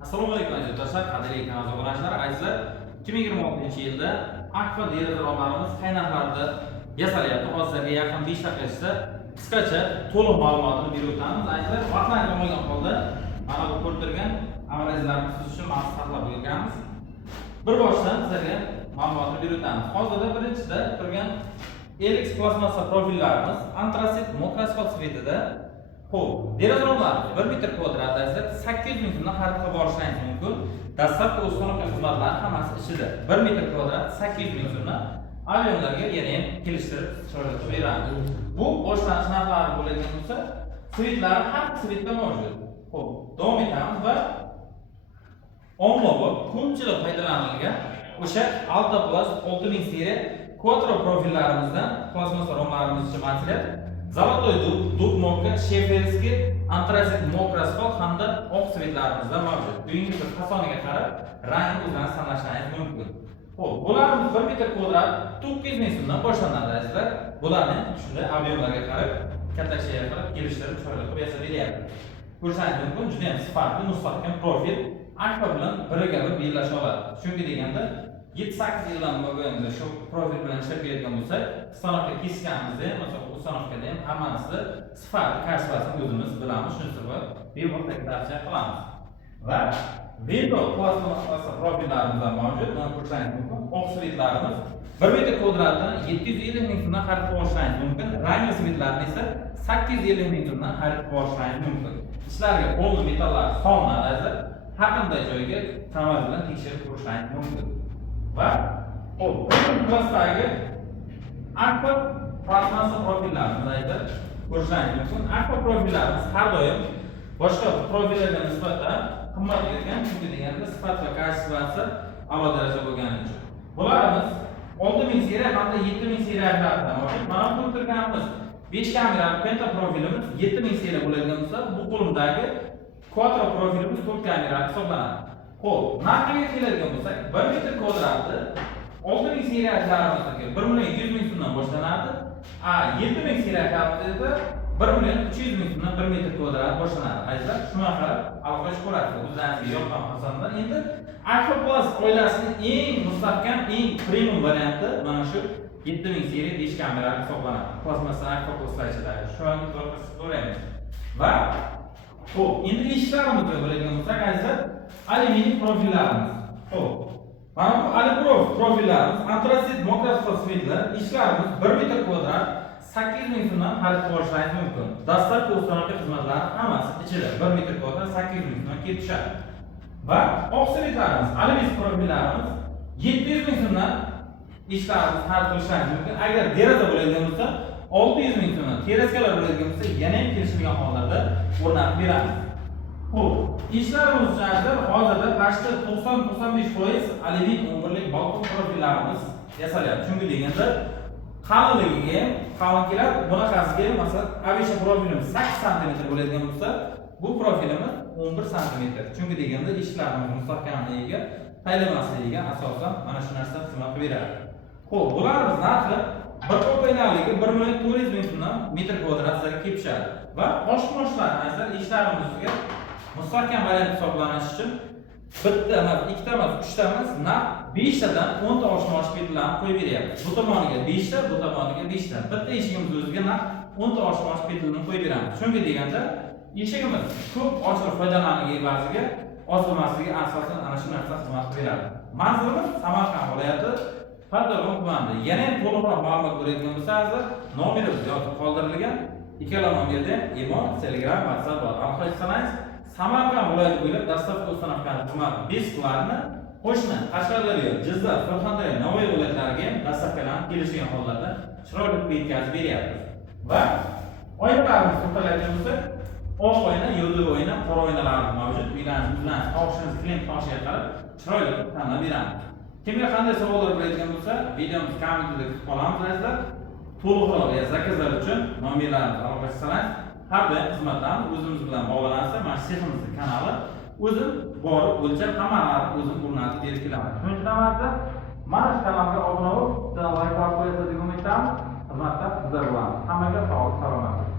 Assalomu alaykum aziz do'stlar, qadrli kanal obunachilar, azizlar. 2026-yilda Akfa deraza romlarimiz qay narxlarda yasalyapti? Hozirga yaqin 5 daqiqa ichida qisqacha to'liq ma'lumotini berib o'tamiz. Azizlar, vaqtlarni olgan holda mana bu ko'rib turgan analizlarimiz siz uchun ma'lumot saqlab qo'yganmiz. Bir boshdan sizlarga ma'lumotni berib o'tamiz. Hozirda birinchida turgan Elix plastmassa profillarimiz antratsit mokroskop sifatida Xo'p, deraza romlarimiz 1 metr kvadrat azizlar 800 ming so'mdan xarid qilib olishingiz mumkin. Dastlabki ustonaqa xizmatlari hammasi ichida 1 metr kvadrat 800 ming so'mdan avialarga yana ham kelishtirib chiqarib beramiz. Bu boshlanish narxlari bo'lgan bo'lsa, svitlari har svitda mavjud. Xo'p, davom etamiz va ommabop ko'pchilik foydalanilgan o'sha Alta Plus 6000 seriya quattro profillarimizdan plastmassa romlarimiz uchun material Zolotoy dub mokka, sheferskiy, antratsit mokroskop hamda oq svitlarimizda mavjud. Uyingiz fasoniga qarab rang o'zini tanlashingiz mumkin. Xo'p, bularimiz 1 metr kvadrat 900 ming so'mdan boshlanadi azizlar. Bularni shunday ob'yemlarga qarab, kattaliklarga qarab kelishtirib chiqarib yasab beryapti. Ko'rsangiz mumkin, juda ham sifatli, mustahkam profil Akfa bilan biriga bir bellasha oladi. Chunki deganda 7-8 yildan mobaynida shu profil bilan ishlab kelayotgan bo'lsak, sanoqqa kesganimizda ham, masalan, sanoqda ham hammasida sifatli kashfasini o'zimiz bilamiz, shunisi sabab bevosita tavsiya qilamiz. Va Vendo plastmassa profillarimiz ham mavjud. Mana ko'rsangiz mumkin, oq svitlarimiz 1 metr kvadratdan 750 ming so'mdan xarid qilib olishingiz mumkin. Rangli svitlarni esa 850 ming so'mdan xarid qilib olishingiz mumkin. Ichlariga qo'lni metallar solinadi, har qanday joyga kamar bilan tekshirib ko'rishingiz mumkin. Va xo'p, klassdagi Akfa plastmassa profillarimiz aytib ko'rishingiz mumkin. Akfa profillarimiz har doim boshqa profillarga nisbatan qimmat bergan, chunki deganda sifat va kачествоsi a'lo darajada bo'lgani uchun. Bularimiz 6000 seriya hamda 7000 seriyalardan mavjud. Mana bu turganimiz 5 kamerali penta profilimiz 7000 seriya bo'ladigan bo'lsa, bu qo'limdagi quattro profilimiz 4 kamerali hisoblanadi. Xo'p, narxiga keladigan bo'lsak, 1 metr kvadratni 6000 seriyalarimizdagi 1.100 ming so'mdan boshlanadi. 7000 seriyalarimizdagi 1.300 ming so'mdan 1 metr kvadrat boshlanadi. Azizlar, shunga qarab aloqa ko'rasiz. O'zingizga yoqqan xonadondan endi Akfa Plus oilasining eng mustahkam, eng premium varianti mana shu 7000 seriya 5 kamerali hisoblanadi. Plastmassa Akfa Plus ichidagi. Shu angi ko'ramiz. Va xo'p, endi eshiklarimizni biladigan bo'lsak, azizlar, alyuminiy profillarimiz. Xo'p, mana bu alyuminiy profillarimiz antratsit mokroskop svitlar, ishlarimiz 1 metr kvadrat 800 ming so'mdan xarid qilib olishingiz mumkin. Dastlabki ustonaqa xizmatlari hammasi ichida 1 metr kvadrat 800 ming so'mdan kelib tushadi. Va oq svitlarimiz, alyuminiy profillarimiz 700 ming so'mdan ishlarimiz xarid qilishingiz mumkin. Agar deraza bo'ladigan bo'lsa 600 ming so'mdan, teraskalar bo'ladigan bo'lsa yana ham kelishilgan hollarda o'rnatib beramiz. Xo'p, ishlarimiz uchun hozirda qashqi 90-95% alyuminiy 11lik balkon profillarimiz yasalyapti. Chunki deganda qalinligiga ham qalin keladi. Bunaqasiga masalan, avisha profilimiz 8 sm bo'ladigan bo'lsa, bu profilimiz 11 sm. Chunki deganda ishlarimiz mustahkamligiga, tayinlanmasligiga asosan mana shu narsa xizmat beradi. Xo'p, bularimiz narxi bir qo'paylanligi 1.400 ming so'mdan metr kvadratga kelib tushadi. Va oshmoshlar azizlar ishlarimizga mustahkam variant hisoblanishi uchun bitta emas, ikkita emas, uchta emas, naq 5 tadan 10 ta oshmosh petlarni qo'yib beryapmiz. Bu tomoniga 5 ta, bu tomoniga 5 ta. Bitta eshigimiz o'ziga naq 10 ta oshmosh petlarni qo'yib beramiz. Chunki deganda eshigimiz ko'p ochilib foydalanilgan evaziga ozilmasligi asosan ana shu narsa xizmat beradi. Manzilimiz Samarqand viloyati Farg'ona tumanida. Yana ham to'liqroq ma'lumot beradigan bo'lsangiz, nomerimiz yozib qoldirilgan. Ikkala nomerda imo, Telegram, WhatsApp bor. Aloqalashingiz Samarqand viloyati bo'ylab dastlabki ustonaqa xizmat beslarini qo'shni Qashqadaryo, Jizzax, Surxondaryo, Navoiy viloyatlariga ham dastlabkilarni kelishgan hollarda chiroyli yetkazib beryapmiz. Va oynalarimiz to'xtaladigan bo'lsa, oq oyna, yulduz oyna, qora oynalarimiz mavjud. Uylaringiz bilan xohishingiz klient toshiga qarab chiroyli tanlab beramiz. Kimga qanday savollar bo'ladigan bo'lsa, videomiz kommentida kutib qolamiz azizlar. To'liqroq zakazlar uchun nomerlarimizni aloqalashingiz har doim xizmatlarimiz o'zimiz bilan bog'lansa, mana seximizning kanali o'zim borib o'lchab hammalarni o'zim o'rnatib berib kelaman. Shuning uchun ham mana shu kanalga obuna bo'lib, like qo'yasiz degan umiddaman. Xizmatda bizlar bo'lamiz. Hammaga sog'lik, salomatlik.